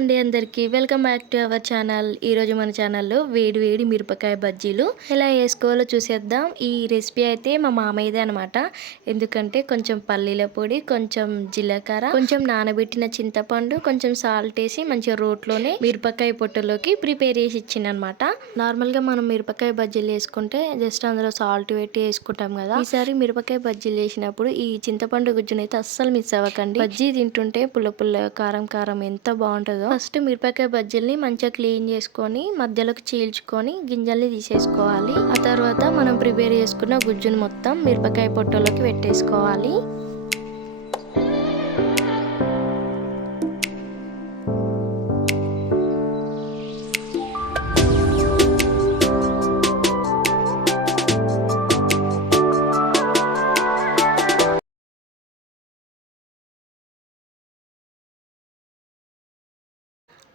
అండి అందరికీ welcome back to our channel. ఈరోజు మన ఛానల్లో వేడి వేడి మిరపకాయ బజ్జీలు ఎలా వేసుకోవాలో చూసేద్దాం. ఈ రెసిపీ అయితే మా మామయ్యదే అనమాట. ఎందుకంటే కొంచెం పల్లీల పొడి, కొంచెం జీలకర్ర, కొంచెం నానబెట్టిన చింతపండు, కొంచెం సాల్ట్ వేసి మంచిగా రోట్లోనే మిరపకాయ పొట్టులోకి ప్రిపేర్ చేసి ఇచ్చిందనమాట. నార్మల్గా మనం మిరపకాయ బజ్జీలు వేసుకుంటే జస్ట్ అందులో సాల్ట్ పెట్టి వేసుకుంటాం కదా. ఈసారి మిరపకాయ బజ్జీలు వేసినప్పుడు ఈ చింతపండు గుజ్జునైతే అస్సలు మిస్ అవ్వకండి. బజ్జీ తింటుంటే పుల్ల పుల్ల కారం కారం ఎంత బాగుంటుందో. ఫస్ట్ మిరపకాయ బజ్జీల్ని మంచిగా క్లీన్ చేసుకొని మధ్యలోకి చీల్చుకొని గింజల్ని తీసేసుకోవాలి. ఆ తర్వాత మనం ప్రిపేర్ చేసుకున్న గుజ్జును మొత్తం మిరపకాయ పొట్టలోకి పెట్టేసుకోవాలి.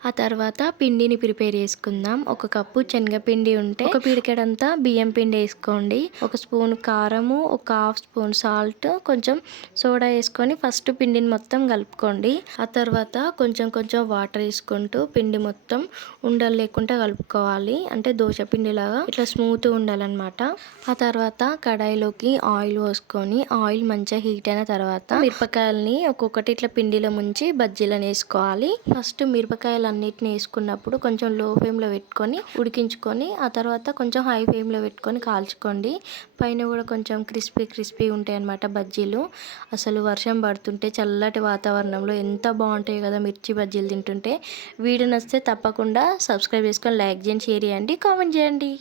ఆ తర్వాత పిండిని ప్రిపేర్ చేసుకుందాం. ఒక కప్పు శనగపిండి ఉంటే ఒక పిడికెడంతా బియ్యం పిండి వేసుకోండి. ఒక స్పూన్ కారము, ఒక హాఫ్ స్పూన్ సాల్ట్, కొంచెం సోడా వేసుకొని ఫస్ట్ పిండిని మొత్తం కలుపుకోండి. ఆ తర్వాత కొంచెం కొంచెం వాటర్ వేసుకుంటూ పిండి మొత్తం ఉండలు లేకుండా కలుపుకోవాలి. అంటే దోశ పిండిలాగా ఇట్లా స్మూత్ ఉండాలన్నమాట. ఆ తర్వాత కడాయిలోకి ఆయిల్ పోసుకొని ఆయిల్ మంచిగా హీట్ అయిన తర్వాత మిరపకాయలని ఒక్కొక్కటి ఇట్లా పిండిలో ముంచి బజ్జీలను వేసుకోవాలి. ఫస్ట్ మిరపకాయలు అన్నిటిని వేసుకున్నప్పుడు కొంచెం లో ఫ్లేమ్లో పెట్టుకొని ఉడికించుకొని ఆ తర్వాత కొంచెం హై ఫ్లేమ్లో పెట్టుకొని కాల్చుకోండి. పైన కూడా కొంచెం క్రిస్పీ ఉంటాయి అన్నమాట బజ్జీలు. అసలు వర్షం పడుతుంటే చల్లటి వాతావరణంలో ఎంత బాగుంటాయి కదా మిర్చి బజ్జీలు తింటుంటే. వీడియో నచ్చితే తప్పకుండా సబ్స్క్రైబ్ చేసుకొని లైక్ చేయండి, షేర్ చేయండి, కామెంట్ చేయండి.